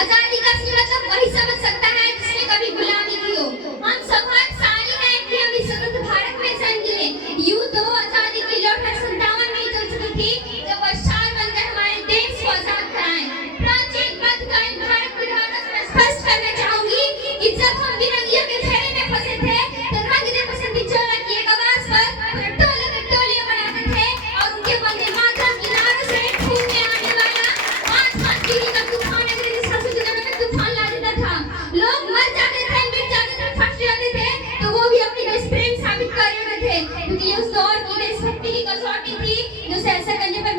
आजादी का असली मतलब वही समझ सकता है जिसने कभी गुलामी की हो। हम सौभाग्यशाली हैं कि हम इस स्वतंत्र भारत में जन्म लिए। यूं तो आजादी की लौट 57 में चल चुकी थी, जब वर्षाल बनकर हमारे देश को आजाद कराएं। प्राचीन मध्यकालीन भारत की धारणा में स्पष्ट करना चाहूंगी कि जब हम विरंगियों के घेरे में फंसे थे तो रंग दे बसंती चौरा की एक आवाज पर टोले में टोलियां बनाते थे और उनके वंदे मातरम के नारों से खून में आने वाला आसमान पीढ़ी का तूफान अंग्रेजी शासन के दौरान में तूफान ला देता था। लोग मर जाते थे, मिट जाते थे, फंस जाते थे, तो वो भी अपनी देश प्रेम साबित कर रहे थे, क्योंकि उस दौर की देशभक्ति की कसौटी थी जो ऐसा करने पर